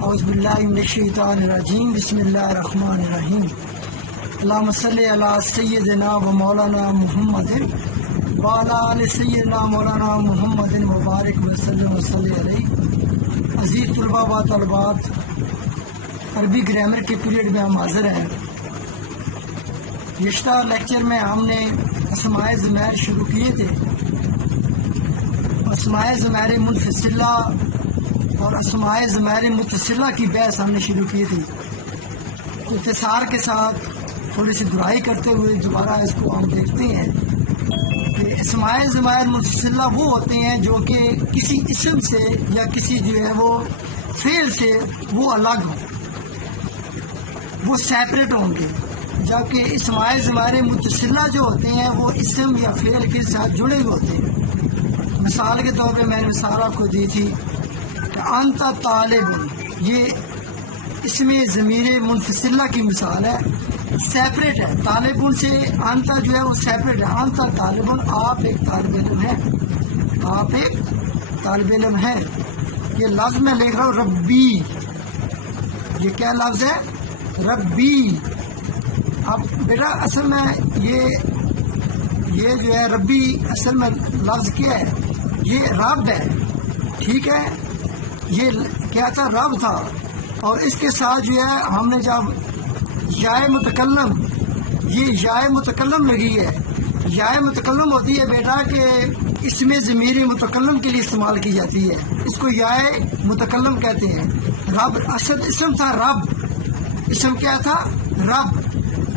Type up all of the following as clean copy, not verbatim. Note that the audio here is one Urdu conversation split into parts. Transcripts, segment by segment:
اعوذ باللہ من الشیطان الرجیم بسم اللہ الرحمن الرحیم اللہم صلی علی سیدنا و مولانا محمد وعلی آل سیدنا مولانا محمد مبارک وسلم وصلی علیہ۔ عزیز طلباء و طالبات، عربی گرامر کے پیریڈ میں ہم حاضر ہیں۔ گزشتہ لیکچر میں ہم نے اسماء ضمائر شروع کیے تھے۔ اسماء ضمائر منفصلہ اور اسماء ضمائر متصلہ کی بحث ہم نے شروع کی تھی۔ اختصار کے ساتھ تھوڑی سی دہرائی کرتے ہوئے دوبارہ اس کو ہم دیکھتے ہیں کہ اسماء ضمائر منفصلہ وہ ہوتے ہیں جو کہ کسی اسم سے یا کسی جو ہے وہ فعل سے وہ الگ ہوں، وہ سیپریٹ ہوں گے، جبکہ اسماء ضمائر متصلہ جو ہوتے ہیں وہ اسم یا فعل کے ساتھ جڑے ہوئے ہوتے ہیں۔ مثال کے طور پہ میں نے مثال آپ کو دی تھی کہ انت طالب، یہ اس میں ضمیر منفصلہ کی مثال ہے، سیپریٹ ہے۔ طالب سے انت جو ہے وہ سیپریٹ ہے۔ انت طالب، آپ ایک طالب علم ہے، آپ ایک طالب علم ہے۔ یہ لفظ میں لکھ رہا ہوں ربی، یہ کیا لفظ ہے؟ ربی۔ اب بیٹا اصل میں یہ جو ہے ربی اصل میں لفظ کیا ہے؟ یہ رب ہے، ٹھیک ہے؟ یہ کیا تھا؟ رب تھا۔ اور اس کے ساتھ جو ہے ہم نے جب یائے متکلم، یہ یائے متکلم لگی ہے۔ یائے متکلم ہوتی ہے بیٹا کہ اس میں ضمیر متکلم کے لیے استعمال کی جاتی ہے، اس کو یائے متکلم کہتے ہیں۔ رب اصل اسم تھا رب، اسم کیا تھا؟ رب۔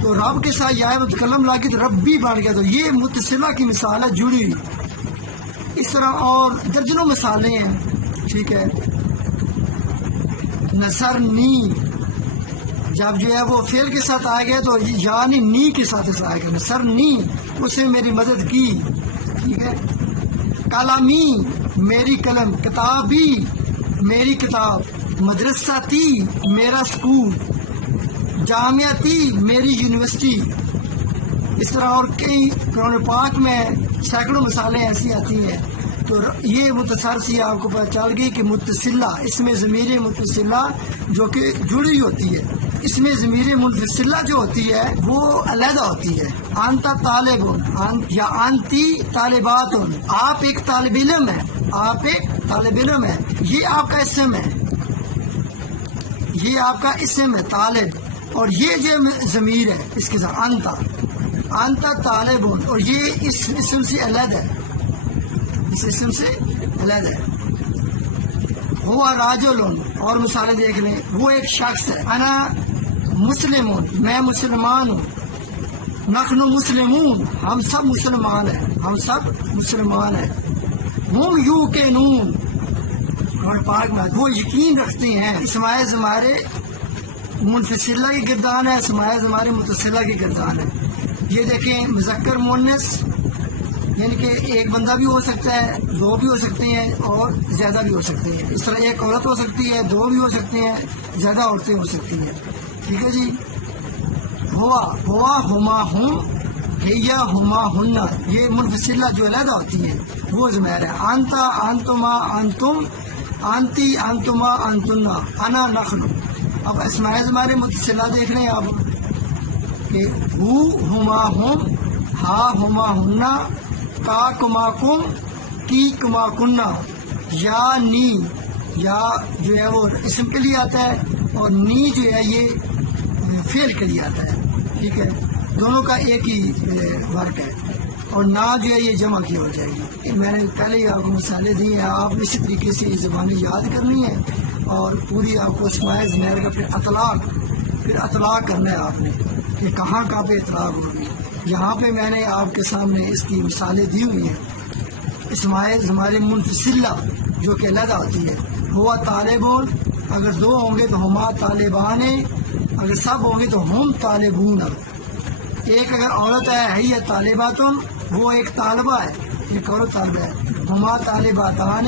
تو رب کے ساتھ یائے متکلم لا کے تو ربی بن گیا۔ تو یہ متصلہ کی مثال ہے، جڑی ہوئی۔ اس طرح اور درجنوں مثالیں ہیں، ٹھیک ہے؟ نصرنی، جب جو ہے وہ فعل کے ساتھ آئے گئے تو یعنی نی کے ساتھ آئے گا، نصرنی، اس نے میری مدد کی، ٹھیک ہے؟ کلامی، میری قلم، کتابی، میری کتاب، مدرسہ میرا اسکول، جامعتی، میری یونیورسٹی۔ اس طرح اور کئی قرآن پاک میں سینکڑوں مثالیں ایسی آتی ہیں۔ تو یہ متصل سی آپ کو پتہ چل گئی کہ متصلہ، اس میں ضمیر متصلہ جو کہ جڑی ہوتی ہے، اس میں ضمیر منفصلہ جو ہوتی ہے وہ علیحدہ ہوتی ہے۔ انت طالب یا انتی طالبات، آپ ایک طالب علم ہے، آپ ایک طالب علم ہے، یہ آپ کا اسم ہے، یہ آپ کا اسم ہے طالب، اور یہ جو ضمیر ہے اس کے ساتھ انت طالب، اور یہ اس اسم سے علیحدہ ہے، اس اسم سے علیحدہ ہے۔ ہوا راجل، اور مثالیں دیکھ لیں، وہ ایک شخص ہے۔ انا مسلم، میں مسلمان ہوں۔ نحن مسلمون، ہم سب مسلمان ہیں، ہم سب مسلمان ہیں۔ ہم یوقنون، اور پاک میں وہ یقین رکھتے ہیں۔ اسماء ضمائر منفصلہ کی گردان ہے، اسماء ضمائر متصلہ کی گردان ہے۔ یہ دیکھیں، مذکر مؤنث یعنی کہ ایک بندہ بھی ہو سکتا ہے، دو بھی ہو سکتے ہیں، اور زیادہ بھی ہو سکتے ہیں۔ اس طرح ایک عورت ہو سکتی ہے، دو بھی ہو سکتے ہیں، زیادہ عورتیں ہو سکتی ہیں، ٹھیک ہے جی؟ ہوا ہما ہم، ہیا ہما ہننا، یہ منفصلہ جو علیحدہ ہوتی ہیں وہ ضمائر ہے۔ انتا انتما انتم، انتی انتما انتنا، انا نحن۔ اب اسماء ضمائر متصلہ دیکھ لیں آپ کہ ہو ہما ہم، ہا ہما ہننا، کا کما کم، کی کما کننا، یا نی، یا جو ہے وہ اسم کے لیے آتا ہے، اور نی جو ہے یہ فعل کے لیے آتا ہے، ٹھیک ہے؟ دونوں کا ایک ہی فرق ہے، اور نا جو ہے یہ جمع کی ہو جائے گی۔ میں نے پہلے ہی آپ کو مثالیں دی ہیں، آپ اسی طریقے سے یہ زبانیں یاد کرنی ہے، اور پوری آپ کو اسماء ضمائر کا پھر اطلاق کرنا ہے آپ نے کہ کہاں کہاں پہ اطلاق ہوگی۔ یہاں پہ میں نے آپ کے سامنے اس کی مثالیں دی ہوئی ہیں۔ اسماء ضمائر منفصلہ جو کہ علیحدہ ہوتی ہے، ہوا طالبون، اگر دو ہوں گے تو ہما طالبان، اگر سب ہوں گے تو ہم طالبون۔ ایک اگر عورت ہے ہی طالباتن، وہ ایک طالبہ ہے، ایک اور طالبہ ہے۔ ہما طالباتان،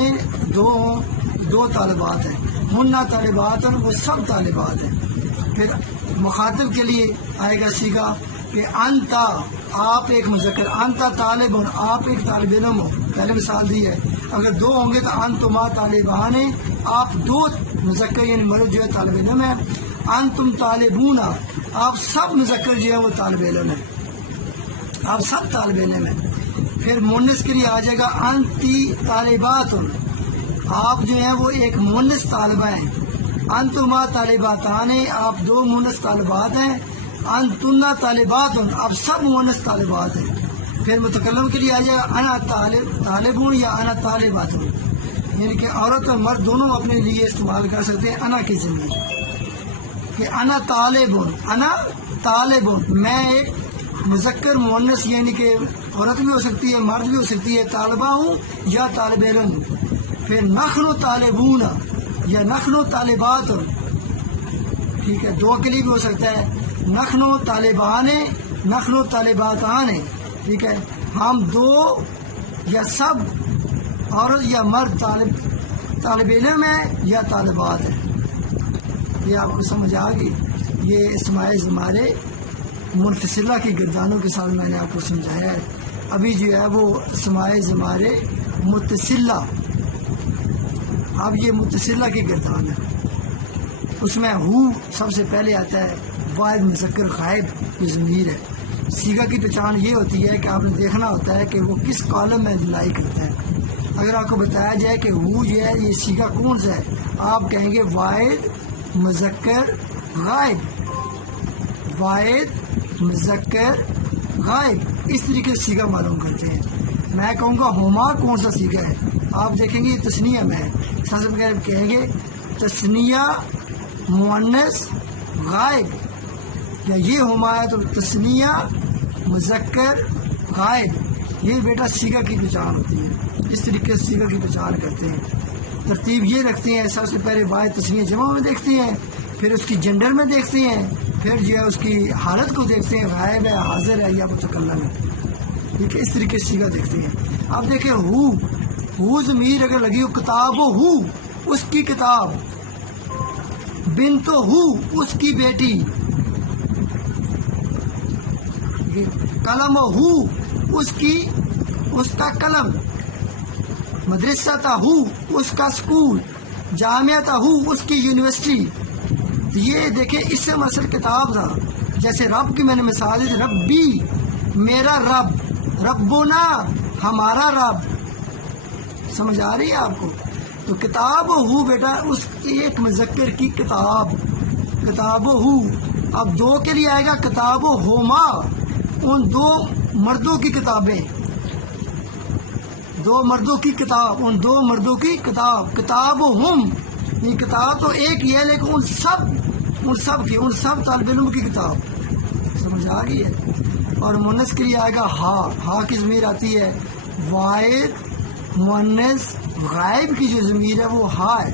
دو طالبات ہیں۔ ہننا طالباتن، وہ سب طالبات ہیں۔ پھر مخاطب کے لیے آئے گا صیغہ کہ انتا، آپ ایک مذکر، انتا طالب، آپ ایک طالب علم ہو، پہلے مثال دی ہے۔ اگر دو ہوں گے تو انتما طالبان، آپ دو مذکر یعنی مرد جو ہے طالب علم ہے، انتم طالبون آپ سب مذکر جو ہے وہ طالب علم ہے، آپ سب طالب علم ہیں۔ پھر مونس کے لیے آ جائے گا انتی طالبات، آپ جو ہیں وہ ایک مونس طالبہ ہیں، انتما طالباتان آپ دو مونس طالبات ہیں، انتنا طالبات آپ سب مونس طالبات ہیں۔ پھر متکلم کے لیے آ جائے گا انا طالبون یا انا طالبات، یعنی کہ عورت اور مرد دونوں اپنے لیے استعمال کر سکتے ہیں انا کی ضمیر، کہ انا طالبون میں ایک مذکر مونس یعنی کہ عورت بھی ہو سکتی ہے مرد بھی ہو سکتی ہے، طالبہ ہوں یا طالب علم ہوں۔ پھر نحن طالبون یا نحن طالبات، ٹھیک ہے، دو کے لیے بھی ہو سکتا ہے، نحن طالبان نحن طالباتان، ٹھیک ہے، ہم دو یا سب عورت یا مرد طالب علم ہے یا طالبات ہے۔ یہ آپ کو سمجھ آ گئی، یہ اسماء ضمائر منفصلہ کی گردانوں کے ساتھ میں نے آپ کو سمجھایا ہے۔ ابھی جو ہے وہ اسماء ضمائر متصلہ، اب یہ متصلہ کی گردان ہے، اس میں ہو سب سے پہلے آتا ہے، واحد مذکر غائب کی ضمیر ہے۔ صیغہ کی پہچان یہ ہوتی ہے کہ آپ نے دیکھنا ہوتا ہے کہ وہ کس کالم میں دلائی کرتا ہے۔ اگر آپ کو بتایا جائے کہ ہو جو ہے یہ صیغہ کون سا ہے، آپ کہیں گے واحد مذکر غائب، واحد مذکر غائب، اس طریقے سے صیغہ معلوم کرتے ہیں۔ میں کہوں گا ہما کون سا صیغہ ہے، آپ دیکھیں گے یہ تثنیہ میں ہے، سب سے پہلے کہیں گے تثنیہ مؤنث غائب، یا یہ ہما ہے تو تثنیہ مذکر غائب، یہ بیٹا صیغہ کی پہچان ہوتی ہے۔ اس طریقے سے صیغہ کی پہچان کرتے ہیں، ترتیب یہ رکھتے ہیں، سب سے پہلے واحد تثنیہ جمع میں دیکھتے ہیں، پھر اس کی جنڈر میں دیکھتے ہیں، پھر جو ہے اس کی حالت کو دیکھتے ہیں، غائب ہے حاضر ہے یا متکلم ہے، ٹھیک ہے، اس طریقے سے صیغہ دیکھتے ہیں۔ اب دیکھیں ہو ضمیر اگر لگی ہو، کتاب ہو اس کی کتاب، بنت ہو اس کی بیٹی، قلم ہو اس کا قلم، مدرسہ تا ہو اس کا اسکول، جامعہ تا ہو اس کی یونیورسٹی۔ یہ دیکھیں اس سے مثل کتاب تھا، جیسے رب کی میں نے مثال دی، ربی میرا رب، ربنا ہمارا رب، سمجھ آ رہی ہے آپ کو؟ تو کتاب ہو بیٹا اس ایک مذکر کی کتاب، کتاب ہو۔ اب دو کے لیے آئے گا کتاب ہوما، ان دو مردوں کی کتابیں، دو مردوں کی کتاب، ان دو مردوں کی کتاب، کتاب ہم، یہ کتاب تو ایک ہی ہے لیکن ان سب طالب علم کی کتاب، سمجھ آ گئی ہے؟ اور مونس کے لیے آئے گا ہا کی ضمیر آتی ہے، واحد مونس غائب کی جو ضمیر ہے وہ ہا ہے،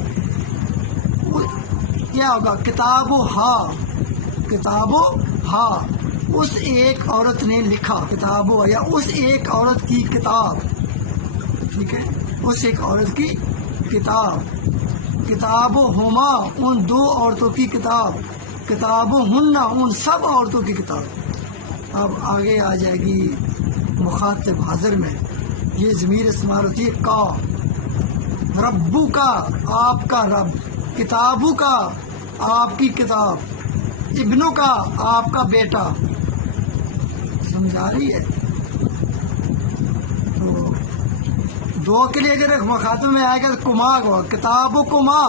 کیا ہوگا؟ کتاب ہا اس ایک عورت نے لکھا، کتاب یا اس ایک عورت کی کتاب، ٹھیک ہے، اس ایک عورت کی کتاب، کتاب ہما ان دو عورتوں کی کتاب، کتاب ہننا ان سب عورتوں کی کتاب۔ اب آگے آ جائے گی مخاطب حاضر میں، یہ ضمیر استعمال ہوتی ہے کا، ربو کا آپ کا رب، کتابو کا آپ کی کتاب، ابنوں کا آپ کا بیٹا، سمجھ آ رہی ہے؟ تو دو کے لیے اگر مخاطب میں آئے گا تو کما کو، کتاب و کما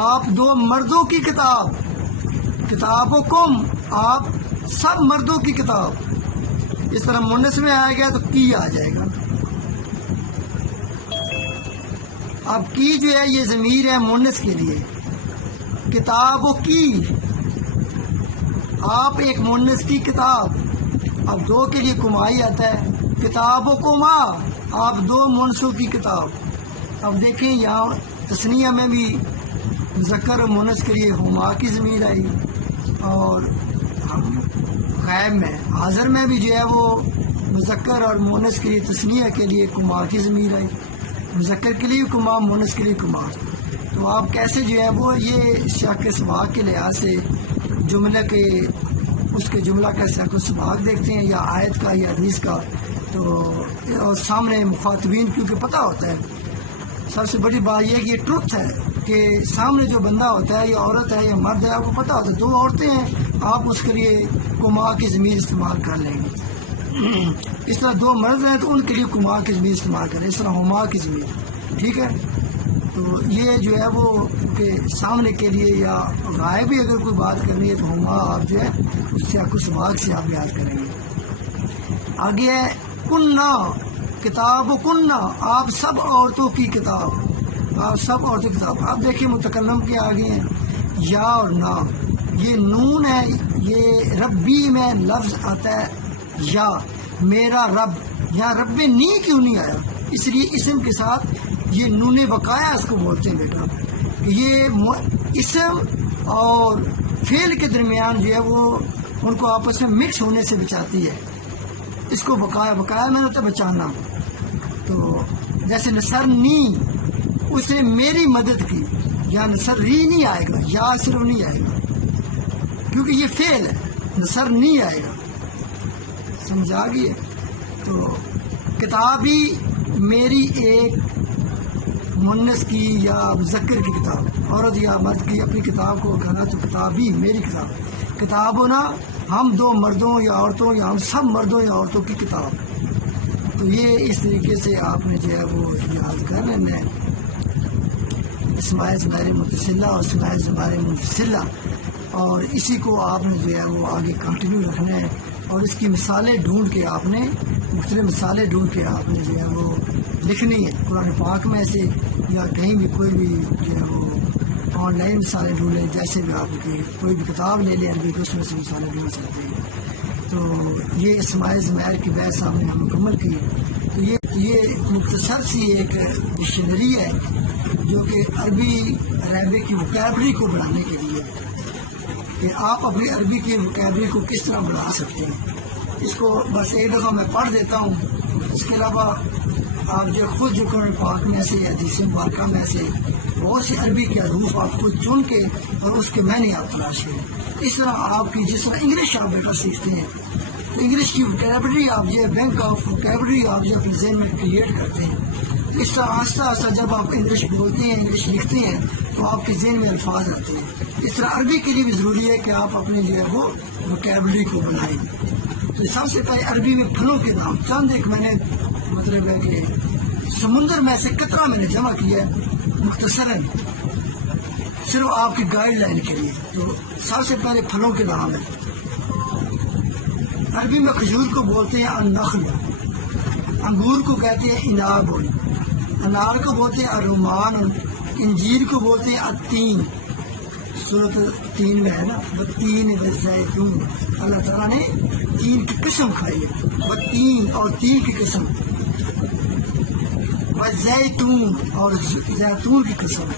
آپ دو مردوں کی کتاب، کتاب و کم آپ سب مردوں کی کتاب۔ اس طرح مونس میں آئے گا تو کی آ جائے گا۔ اب کی جو ہے یہ ضمیر ہے مونس کے لیے، کتاب و کی آپ ایک مونس کی کتاب، اب دو کے لیے کمائی آتا ہے، کتاب و کما آپ دو مونسوں کی کتاب۔ اب دیکھیں یہاں تثنیہ میں بھی مذکر و مونس کے لیے ہما کی ضمیر آئی، اور غائب میں حاضر میں بھی جو ہے وہ مذکر اور مونس کے لیے تثنیہ کے لیے کما کی ضمیر آئی، مذکر کے لیے کما مونس کے لیے کما۔ تو آپ کیسے جو ہے وہ یہ شق سباق کے لحاظ سے جملے کے اس کے جملہ کا شق سباق دیکھتے ہیں، یا آیت کا یا حدیث کا، تو اور سامنے مخاطبین کیونکہ پتہ ہوتا ہے سب سے بڑی بات یہ کہ یہ ٹروتھ ہے کہ سامنے جو بندہ ہوتا ہے یا عورت ہے یا مرد ہے آپ کو پتہ ہوتا ہے 2 عورتیں ہیں آپ اس کے لیے کما کی ضمیر استعمال کر لیں گے، اس طرح 2 مرد ہیں تو ان کے لیے کما کی ضمیر استعمال کریں، اس طرح ہما کی ضمیر، ٹھیک ہے۔ تو یہ جو ہے وہ کہ سامنے کے لیے یا غائب بھی اگر کوئی بات کرنی ہے تو ہما آپ جو ہے اس سے کچھ بات سے آپ یاد کریں گے۔ آگے ہے کننا کتاب و کننا، آپ سب عورتوں کی کتاب، آپ سب عورتوں کی کتاب۔ آپ دیکھیے متکلم کے آگے ہیں یا اور نا، یہ نون ہے، یہ ربی میں لفظ آتا ہے یا میرا رب، یہاں رب نی کیوں نہیں آیا؟ اس لیے اسم کے ساتھ یہ نون بقایا اس کو بولتے ہیں بیٹا، یہ اسم اور فعل کے درمیان جو ہے وہ ان کو آپس میں مکس ہونے سے بچاتی ہے، اس کو بقایا میں ہوتا ہے بچانا۔ تو جیسے نصرنی، اس نے میری مدد کی، یا نصری نہیں آئے گا، یا صرف نہیں آئے گا کیونکہ یہ فعل ہے، نصر نہیں آئے گا، سمجھ آ گئی ہے۔ تو کتابی میری ایک مونس کی یا مذکر کی کتاب، عورت یا مرد کی اپنی کتاب کو کہنا تو کتابی میری کتاب، کتاب ہونا ہم 2 مردوں یا عورتوں یا ہم سب مردوں یا عورتوں کی کتاب۔ تو یہ اس طریقے سے آپ نے جو ہے وہ یاد کر لینا ہے، اسماء ضمائر متصلہ اور اسماء ضمائر منفصلہ، اور اسی کو آپ نے جو ہے وہ آگے کنٹینیو رکھنا ہے، اور اس کی مثالیں ڈھونڈ کے آپ نے مختلف مثالیں ڈھونڈ کے آپ نے جو ہے وہ لکھنی ہے قرآن پاک میں سے یا کہیں بھی کوئی بھی جو ہے وہ آن لائن مثالیں ڈھونڈ لیں، جیسے بھی آپ کی کوئی بھی کتاب لے لیں عربی کی، اس میں سے مثالیں ڈھونڈ سکتے ہیں۔ تو یہ اسماء ضمائر کی بحث آپ نے ہم مکمل کی۔ تو یہ مختصر سی ایک ڈکشنری ہے جو کہ عربک کی وکیبلری کو بڑھانے کے لیے کہ آپ اپنی عربی کی وکیبلری کو کس طرح بڑھا سکتے ہیں۔ اس کو بس ایک دفعہ میں پڑھ دیتا ہوں، اس کے علاوہ آپ جو خود جو قرآن پاک میں سے حدیث مبارکہ میں سے بہت سی عربی کے حروف آپ خود چن کے اور اس کے معنی آپ تلاش کریں۔ اس طرح آپ کی جس طرح انگلش آپ بیٹا سیکھتے ہیں تو انگلش کی وکیبلری آپ جو بینک آف وکیبلری آپ جو اپنے ذہن میں کریٹ کرتے ہیں، اس طرح آہستہ آہستہ جب آپ انگلش بولتے ہیں انگلش لکھتے ہیں تو آپ کے ذہن میں الفاظ آتے ہیں۔ اس طرح عربی کے لیے بھی ضروری ہے کہ آپ اپنے جو ہے وہ وکیبلری کو بنائیں۔ تو سب سے پہلے عربی میں پھلوں کے نام چند ایک میں نے مطلب ہے کہ سمندر میں سے قطرہ میں نے جمع کیا ہے مختصراً صرف آپ کی گائیڈ لائن کے لیے۔ تو سب سے پہلے پھلوں کے نام ہے، عربی میں کھجور کو بولتے ہیں النخل، انگور کو کہتے ہیں اناب، انار کو بولتے ہیں الرمان، انجیر کو بولتے ہیں التین، سورۃ 3 میں ہے نا، بتین والزیتون، اللہ تعالیٰ نے 3 کی قسم کھائی ہے، بتین اور 3 کی قسم، والزیتون اور زیتون کی قسم۔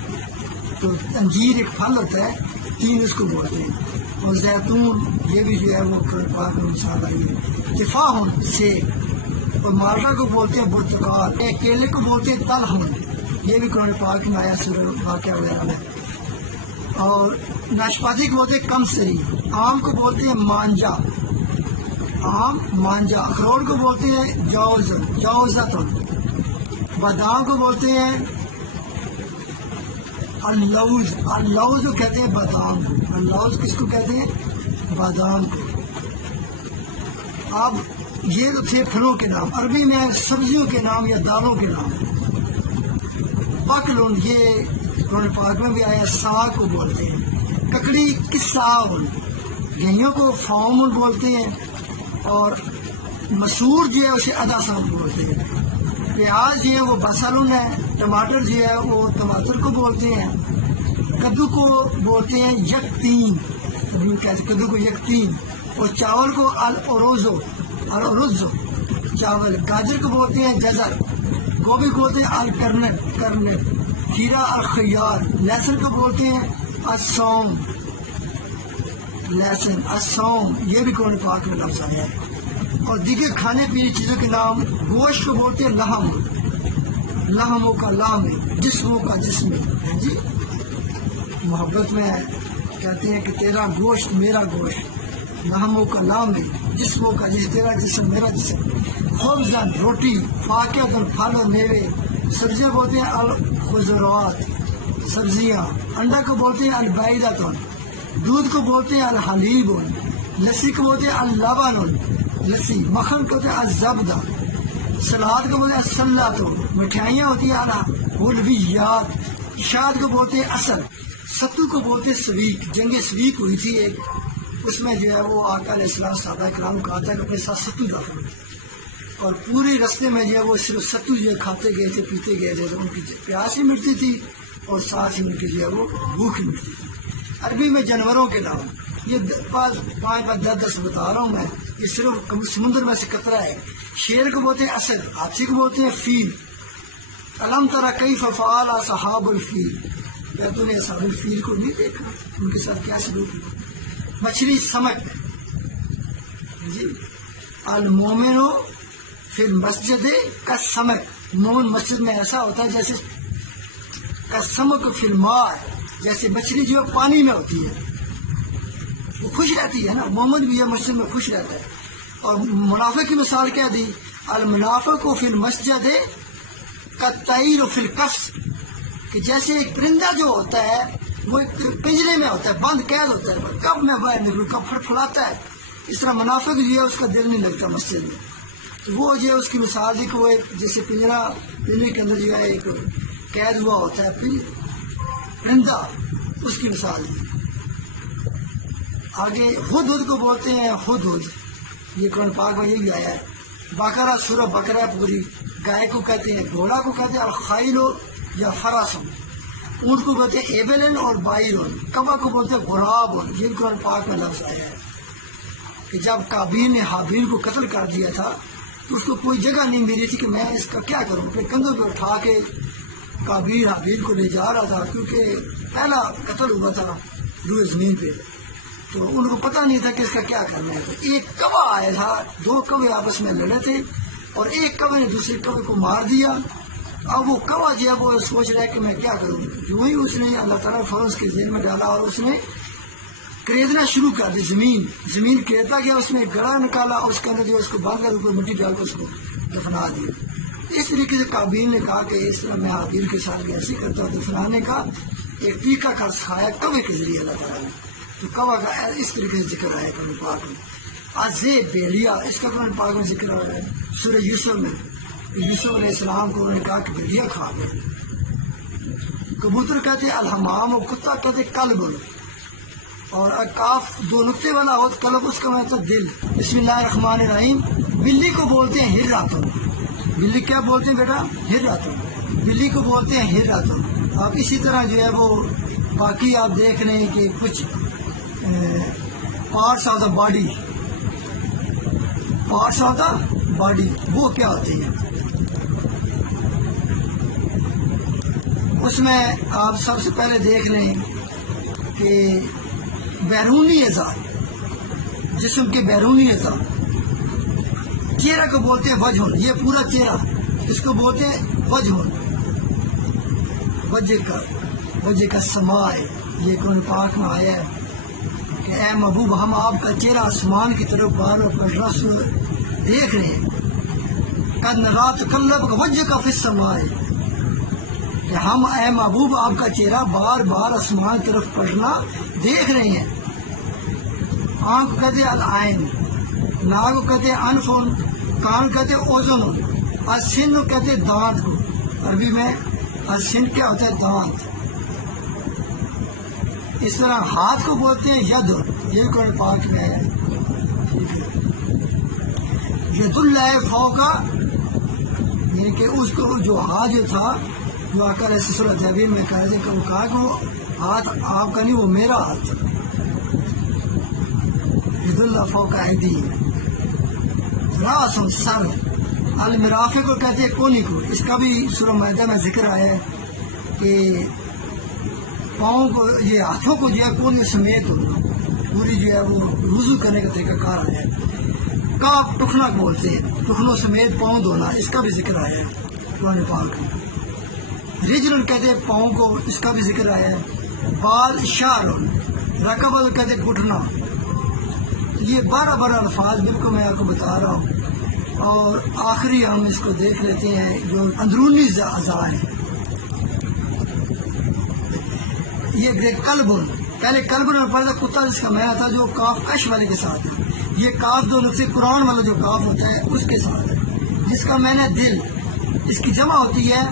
تو انجیر ایک پھل ہوتا ہے، 3 اس کو بولتے ہیں، اور زیتون یہ بھی جو ہے وہ قرآن پاک میں مثال آئی ہے، تفاح سیب، اور مالٹا کو بولتے ہیں برتقال، کیلے کو بولتے ہیں تلحم، یہ بھی قرآن پاک میں آیا سورۃ واقعہ وغیرہ میں، اور ناشپاتی کو بولتے ہیں کمسری، آم کو بولتے ہیں مانجا، آم مانجا، اخروٹ کو بولتے ہیں جوزتن، بادام کو بولتے ہیں اللوز، اللوز کو کہتے ہیں بادام، اللوز کس کو کہتے ہیں؟ بادام کو۔ اب یہ تھے پھلوں کے نام، عربی میں سبزیوں کے نام یا دالوں کے نام، بکلون یہ قرآن پاک میں بھی آیا، ساگ کو بولتے ہیں، ککڑی کساون، گیہوں کو فاؤمن بولتے ہیں، اور مسور جو ہے اسے ادا سام بولتے ہیں، پیاز جو ہے وہ بسلن ہے، ٹماٹر جو ہے وہ ٹماٹر کو بولتے ہیں، کدو کو بولتے ہیں یکتین، کدو کو یکتین، اور چاول کو الارزو، الارزو چاول، گاجر کو بولتے ہیں جزر، گوبھی کو بولتے ہیں الکرنٹ، کھیرا الخیار، لہسن کو بولتے ہیں السوم، لہسن السوم، یہ بھی قرآن پاک میں لفظ آیا ہے۔ اور دیگر کھانے پینے چیزوں کے نام، گوشت کو بولتے ہیں لحم، لحموں کا لام ہے، جسموں کا جسم ہے جی، محبت میں کہتے ہیں کہ تیرا گوشت میرا گوشت، لحموں کا لام ہے، جسموں کا جسم، تیرا جسم میرا جسم، خبزن روٹی، فاکہتن پھل اور میوے، سبزیاں بولتے ہیں الخضروات سبزیاں، انڈا کو بولتے ہیں البیضۃ، دودھ کو بولتے ہیں الحلیب، لسی کو بولتے ہیں اللبن لسی، مکھن کو بولتے ہیں الزبدہ، سلاد کو بولتے ہیں السلۃ، مٹھائیاں ہوتی ہیں الحلویات، شاد کو بولتے ہیں اصل، ستو کو بولتے ہیں سویک۔ جنگ سویک ہوئی تھی ایک، اس میں جو ہے وہ آقا علیہ السلام صحابہ کرام کو آتا ہے کہ اپنے ساتھ ستو لاتے اور پورے رستے میں جو ہے وہ صرف ستو جو ہے کھاتے گئے تھے پیتے گئے تھے، تو ان کی پیاس ہی مٹتی تھی اور ساتھ ہی ان کی جو ہے وہ بھوک ہی مٹتی تھی۔ عربی میں جانوروں کے نام یہ 5-10 بتا رہا ہوں میں، یہ صرف سمندر میں سے قطرہ ہے۔ شیر کو بولتے ہیں اسد، ہاتھی کو بولتے ہیں فیل۔ الم تری کیف فعل اصحاب الفیل، کیا تو نے اصحاب الفیل کو نہیں دیکھا، ان کے ساتھ کیا سلوک ہے؟ مچھلی سمک جی، المومن فی المسجد کالسمک، مومن مسجد میں ایسا ہوتا ہے جیسے کالسمک فی الماء، جیسے مچھلی جو پانی میں ہوتی ہے وہ خوش رہتی ہے نا، مومن بھی ہے مسجد میں خوش رہتا ہے۔ اور منافق کی مثال کیا دی، المنافق فی المسجد کالطیر فی القفص، کہ جیسے ایک پرندہ جو ہوتا ہے وہ ایک پنجرے میں ہوتا ہے، بند قید ہوتا ہے، کب میں باہر نکلوں کب پھڑپھڑاتا ہے، اس طرح منافق جو ہے اس کا دل نہیں لگتا مسجد میں۔ تو وہ جو ہے اس کی مثال دی کہ وہ ایک جیسے پنجرے کے اندر جو ہے ایک قید ہوا ہوتا ہے پرندہ، اس کی مثال دی۔ آگے ہدہد کو بولتے ہیں ہدہد، یہ قرآن پاک میں یہی آیا ہے۔ بقرہ سورہ بقرہ پوری، گائے کو کہتے ہیں گھوڑا کو کہتے ہیں الخیل یا فراسن، اونٹ کو کہتے ہیں ایبلن اور بائرن، کبا کو بولتے ہیں غرابن۔ یہ قرآن پاک میں لفظ آیا ہے کہ جب قابیل نے حابیل کو قتل کر دیا تھا تو اس کو کوئی جگہ نہیں ملی تھی کہ میں اس کا کیا کروں، پھر کندھوں پہ اٹھا کے قابیل حابیل کو لے جا رہا تھا، کیونکہ پہلا قتل ہوا تھا روئے زمین پہ، تو ان کو پتہ نہیں تھا کہ اس کا کیا کرنا ہے۔ تو ایک کوا آیا تھا، 2 کوے آپس میں لڑے تھے اور ایک کوے نے دوسرے کوے کو مار دیا۔ اب وہ کوا جو ہے وہ سوچ رہا ہے کہ میں کیا کروں، جو ہی اس نے اللہ تعالیٰ نے فوراً اس کے ذہن میں ڈالا اور اس نے کریدنا شروع کر دی، زمین کریدتا گیا، اس نے ایک گڑھا نکالا، اس کے اندر جو اس کو باندھ کر اوپر مٹی ڈال کر اس کو دفنا دیا۔ اس طریقے سے قابیل نے کہا کہ اس طرح میں حابیل کے ساتھ ایسے کرتا ہوں، دفنانے کا ایک طریقہ کار سکھایا کوے کے ذریعے اللہ تعالیٰ نے، تو کوا کا اس طریقے سے ذکر آیا قرآن پاک میں۔ عذیب بیلیا، اس کا قرآن پاک میں ذکر آیا ہے سورہ یوسف میں، یوسف علیہ السلام کو انہوں نے کہا کہ بیلیا کھا گئے۔ کبوتر کہتے ہیں الحمام، اور کتا کہتے ہیں کلب، اور کاف 2 نقطے والا ہو کلب اس کا مطلب دل۔ بسم اللہ الرحمن الرحیم۔ بلی کو بولتے ہیں ہراتن، بلی کیا بولتے ہیں بیٹا؟ ہراتن، بلی کو بولتے ہیں ہراتن۔ آپ اسی طرح جو ہے وہ باقی آپ دیکھ رہے ہیں کہ کچھ parts of the body, parts of the body وہ کیا ہوتے ہیں؟ اس میں آپ سب سے پہلے دیکھ لیں کہ بیرونی اعضاء، جسم کے بیرونی اعضاء، چہرہ کو بولتے ہیں وجہ، یہ پورا چہرہ اس کو بولتے ہیں وجہ، وجہ کا سمائے۔ یہ قرآن پاک میں آیا ہے کہ اے محبوب ہم آپ کا چہرہ آسمان کی طرف بار بار دیکھ رہے ہیں، قد نرا تقلب وجہ کا فی السماء، کہ ہم اے محبوب آپ کا چہرہ بار بار آسمان کی طرف پڑھنا دیکھ رہے ہیں۔ آنکھ کو کہتے ہیں العین، ناک کو کہتے ہیں انفن، کان کہتے ہیں اوزن، السن کہتے ہیں دانت کو، عربی میں السن کیا ہوتا ہے؟ دانت۔ اس طرح ہاتھ کو بولتے ہیں ید، یہ قرآن پاک میں ہے، ید اللہ فوقا، یعنی کہ اس کو جو ہاتھ جو تھا جو آقا علیہ سورۃ جابر میں کہا کہ وہ کہا کہ وہ ہاتھ آپ کا نہیں، وہ میرا ہاتھ، ید اللہ فوق ایدی، راس سر، المرافق کو کہتے ہیں کونی کو، اس کا بھی سورہ مائدہ میں ذکر آیا ہے کہ پاؤں کو، یہ ہاتھوں کو جو ہے کونی سمیت پوری جو ہے وہ وضو کرنے کا طریقہ کار آیا ہے۔ کاف ٹخنا کو بولتے ہیں، ٹخنوں سمیت پاؤں دھونا، اس کا بھی ذکر آیا ہے قرآن پاک میں۔ رجل کہتے ہیں پاؤں کو، اس کا بھی ذکر آیا ہے۔ بال شعر، رکبت کہتے ہیں گھٹنا۔ یہ 12 الفاظ بالکل میں آپ کو بتا رہا ہوں اور آخری ہم اس کو دیکھ لیتے ہیں جو اندرونی اعضاء ہیں. یہ قلب، پہلے قلب اور پڑھا کتا جس کا معنی تھا جو کاف کش والے کے ساتھ ہے. یہ کاف دو نقطے قرآن والا جو کاف ہوتا ہے اس کے ساتھ ہے، جس کا معنی دل. اس کی جمع ہوتی ہے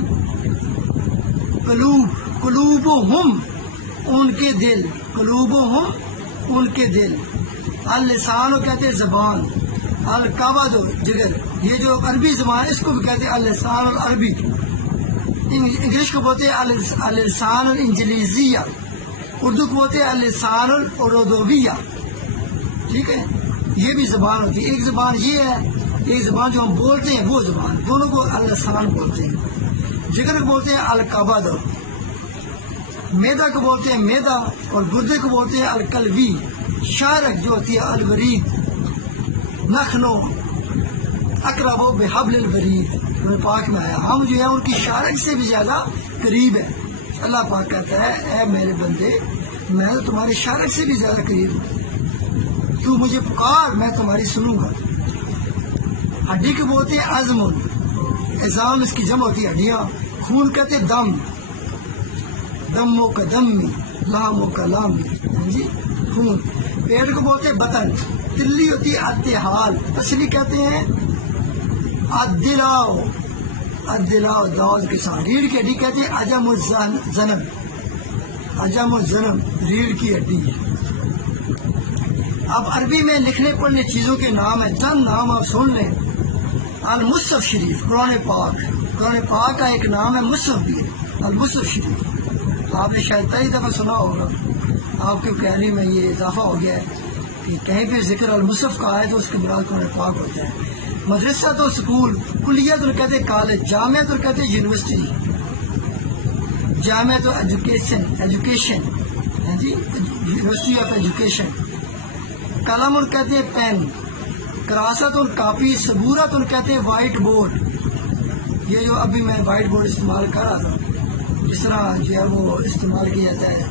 قلوب، قلوبہم ان کے دل، قلوبہم ان کے دل. اللسان کہتے ہیں زبان، القبض جگر. یہ جو عربی زبان اس کو بھی کہتے ہیں اللسان العربی. انگلش کو بولتے ہیں اللسان الانجلیزیہ، اردو کو بولتے ہیں اللسان الاردویہ. ٹھیک ہے، یہ بھی زبان ہوتی ہے. ایک زبان یہ ہے، ایک زبان جو ہم بولتے ہیں وہ زبان، دونوں کو اللسان بولتے ہیں. جگر کو بولتے ہیں القبض، میدا کو بولتے ہیں میدا، اور گردے کو بولتے ہیں القلبی. شارک جو ہوتی ہے الورید، نخنو اقرب بحبل الورید پاک میں آیا. ہم جو ہے ان کی شارک سے بھی زیادہ قریب ہے. اللہ پاک کہتا ہے اے میرے بندے میں تو تمہاری شارک سے بھی زیادہ قریب ہوں، تو مجھے پکار میں تمہاری سنوں گا. ہڈی کو بولتے ہیں عظم، عظام اس کی جمع ہوتی ہے ہڈیاں. خون کہتے دم، دموں کا دمی، لاموں کا لامی، جی خون. پیٹ کو بولتے ہیں بطن. تلی ہوتی ہے اتحال، اصلی کہتے ہیں الدلاؤ، الدلاؤ داؤد کے ساتھ. ریڑھ کی ہڈی کہتے ہیں عجم الزنم، عجم الزنم ریڑھ کی ہڈی. اب عربی میں لکھنے پڑھنے چیزوں کے نام ہیں، چند نام آپ سن لیں. المصحف شریف، قرآن پاک. قرآن پاک کا ایک نام ہے مصحف بھی ہے، المصحف شریف. آپ نے شاید کئی دفعہ سنا ہوگا، آپ کے پیاری میں یہ اضافہ ہو گیا ہے کہ کہیں پہ ذکر المصحف کا آئے تو اس کے مراد قرآن پاک ہوتا ہے. مدرسہ تو اسکول، کلیہ تو کہتے ہیں کالج، جامعہ تو کہتے ہیں یونیورسٹی، جامعہ تو ایجوکیشن، ایجوکیشن جی یونیورسٹی آف ایجوکیشن. قلم اور کہتے ہیں پین، کراست اور کاپی، صبورت اور کہتے ہیں وائٹ بورڈ. یہ جو ابھی میں وائٹ بورڈ استعمال کر رہا تھا، جس طرح جو ہے وہ استعمال کیا جاتا ہے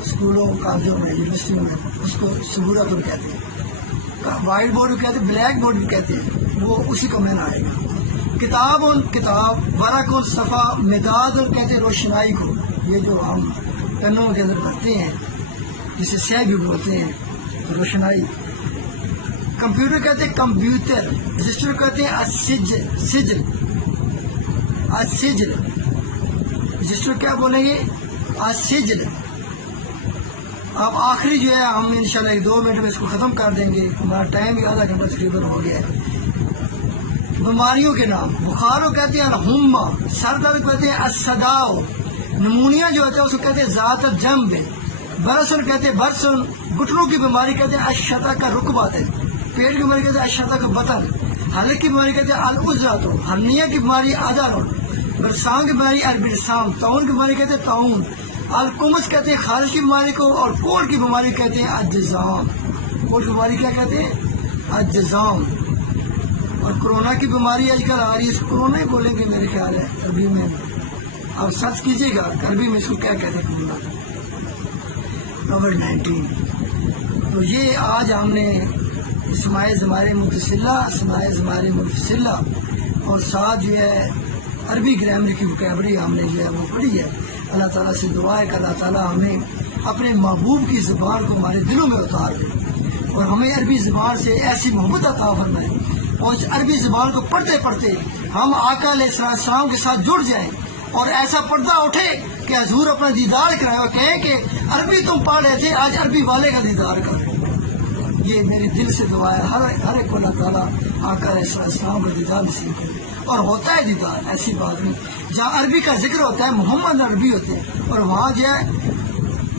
اسکولوں کالجوں میں یونیورسٹیوں میں، اس کو صبورت اور کہتے ہیں. وائٹ بورڈ بھی کہتے ہیں، بلیک بورڈ بھی کہتے ہیں، وہ اسی کو معنی آئے گا. کتاب اور کتاب، ورق اور صفحہ، مداد اور کہتے ہیں روشنائی کو. یہ جو ہم پینوں کے اندر کرتے ہیں جسے سہ بھی بولتے ہیں، روشنائی. کمپیوٹر کہتے ہیں کمپیوٹر. رجسٹر کہتے ہیں السجل، سجل، السجل. رجسٹر کیا بولیں گے؟ السجل. اب آخری جو ہے ہم انشاءاللہ 1-2 منٹ میں اس کو ختم کر دیں گے، ہمارا ٹائم بھی آدھا گھنٹہ تقریباً ہو گیا ہے. بیماریوں کے نام، بخاروں کہتے ہیں الحمہ، سر درد کہتے ہیں الصداع، نمونیا جو ہوتا ہے اس کو کہتے ہیں ذات الجنب، برسن کہتے ہیں برسن، گھٹنوں کی بیماری کہتے ہیں الشتا کا رکبات ہے، پیٹ کی بیماری کہتے ہیں الشتا کا بطن، حلق کی بیماری کہتے ہیں العزرات، ہرنیہ کی بیماری عدل، برسام کی بیماری البرسام، تعاون کی بیماری کہتے ہیں تعاون، القمص کہتے ہیں خارج کی بیماری کو، اور کوڑ کی بیماری کہتے ہیں الجزام. کوڑ کی بیماری کیا کہتے ہیں؟ الجزام. اور کورونا کی بیماری آج کل آ رہی ہے، اس کو کورونا ہی بولیں گے میرے خیال ہے عربی میں. آپ سرچ کیجیے گا عربی میں اس کو کیا کہتے ہیں، کووڈ-19. تو یہ آج ہم نے اسماء ضمائر متصلہ، اسماء ضمائر منفصلہ، اور ساتھ جو ہے عربی گرامر کی وکیبلری ہم نے جو ہے وہ پڑھی ہے. اللہ تعالیٰ سے دعا ہے کہ اللہ تعالیٰ ہمیں اپنے محبوب کی زبان کو ہمارے دلوں میں اتار دے، اور ہمیں عربی زبان سے ایسی محبت عطا فرمائے، اور اس عربی زبان کو پڑھتے پڑھتے ہم آقا علیہ السلام کے ساتھ جڑ جائیں، اور ایسا پردہ اٹھے کہ حضور اپنا دیدار کرائے اور کہیں کہ عربی تم پڑھ رہے تھے، آج عربی والے کا دیدار کریں. یہ میری دل سے دعا ہے، ہر ایک کو اللہ تعالیٰ آقا علیہ السلام کا دیدار نصیب کرے. اور ہوتا ہے دیدار، ایسی بات نہیں. جہاں عربی کا ذکر ہوتا ہے محمد عربی ہوتے ہیں، اور وہاں جو ہے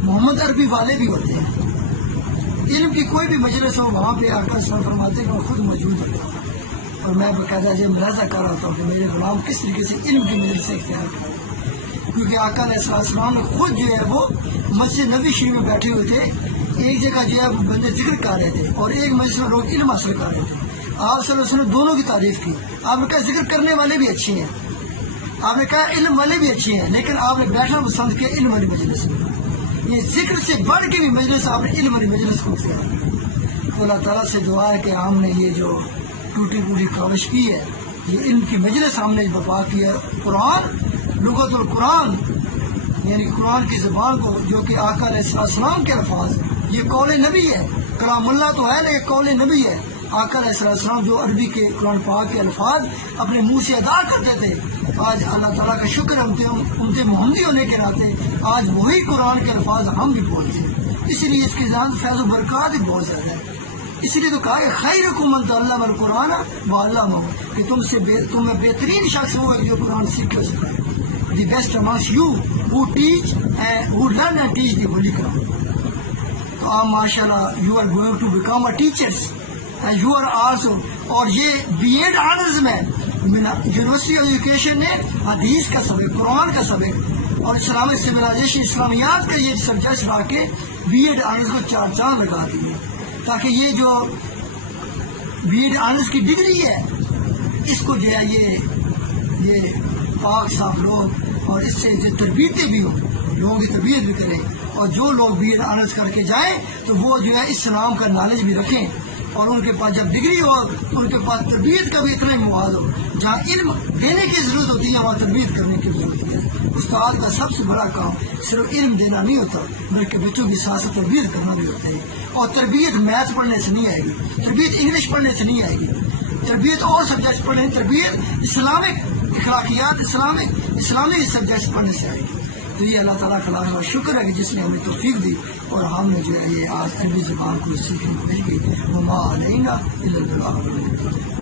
محمد عربی والے بھی ہوتے ہیں. علم کی کوئی بھی مجلس ہو، وہاں پہ آقا صلی اللہ علیہ وسلم فرماتے ہیں کہ وہ خود موجود ہوتے ہیں. اور میں باقاعدہ یہ ملاحظہ کر رہا تھا کہ میرے غلام کس طریقے سے علم کی مجلس سے اختیار کرتے ہیں، کیونکہ آقا علیہ السلام نے خود جو ہے وہ مسجد نبی شریف میں بیٹھے ہوئے تھے. ایک جگہ جو ہے بندے ذکر کر رہے تھے، اور ایک مجلس میں لوگ علم حاصل کر رہے تھے. آپ صلی اللہ علیہ وسلم نے دونوں کی تعریف کی. آپ نے کہا ذکر کرنے والے بھی اچھے ہیں، آپ نے کہا علم والے بھی اچھے ہیں، لیکن آپ نے بیٹھنا پسند کیا علم والی مجلس میں. یہ ذکر سے بڑھ کے بھی مجلس آپ نے علم والی مجلس کو کیا. تو اللہ تعالیٰ سے دعا ہے کہ ہم نے یہ جو ٹوٹی پوٹی کاوش کی ہے. یہ علم کی مجلس ہم نے برپا کیا. قرآن لغت القرآن یعنی قرآن کی زبان کو جو کہ آقا علیہ السلام کے الفاظ، یہ قول نبی ہے. کلام اللہ تو ہے لیکن قول نبی ہے. آقا علیہ السلام جو عربی کے قرآن پاک کے الفاظ اپنے منہ سے ادا کرتے تھے، آج اللہ تعالیٰ کا شکر ہے امت محمدی ہونے کے ناطے آج وہی قرآن کے الفاظ ہم بھی بولتے ہیں. اسی لیے اس کی ذات فیض و برکات بھی بہت زیادہ ہے. اسی لیے تو کہا کہ خیرکم من تعلم القرآن وعلمہ، کہ تم میں بہترین شخص وہ ہے جو قرآن سیکھ کر سکھائے. The best amongst you who teach and who learn and teach the holy Quran. تو آپ ماشاء اللہ you are going to become a teachers and you are also. اور یہ بی ایڈ آنرز میں یونیورسٹی آف ایجوکیشن نے حدیث کا سبق، قرآن کا سبق اور اسلامک سویلائزیشن اسلامیات کا یہ سبجیکٹ لا کے بی ایڈ آنرز کو 4 چاند لگا دیے، تاکہ یہ جو بی ایڈ آنرز کی ڈگری ہے اس کو جو ہے یہ پاک صاف لوگ اور اس سے جو تربیتیں بھی ہوں، لوگوں کی تربیت بھی کریں، اور جو لوگ بی ایڈ آنرز کر کے جائیں تو وہ جو ہے اسلام کا نالج بھی رکھیں، اور ان کے پاس جب ڈگری ہو ان کے پاس تربیت کا بھی اتنا ہی مواد ہو. جہاں علم دینے کی ضرورت ہوتی ہے وہاں تربیت کرنے کی ضرورت ہے. استاد کا سب سے بڑا کام صرف علم دینا نہیں ہوتا بلکہ بچوں کی ساتھ ساتھ تربیت کرنا بھی ہوتا ہے. اور تربیت میتھ پڑھنے سے نہیں آئے گی، تربیت انگلش پڑھنے سے نہیں آئے گی، تربیت اور سبجیکٹ پڑھنے، تربیت اسلامک اخلاقیات اسلامک سبجیکٹ پڑھنے سے آئے گی. تو یہ اللہ تعالیٰ کا لاکھ شکر ہے کہ جس نے ہمیں توفیق دی اور ہم نے جو ہے یہ آج عربی زبان کو سیکھنے کو مل گئی. وما علینا الا البلاغ.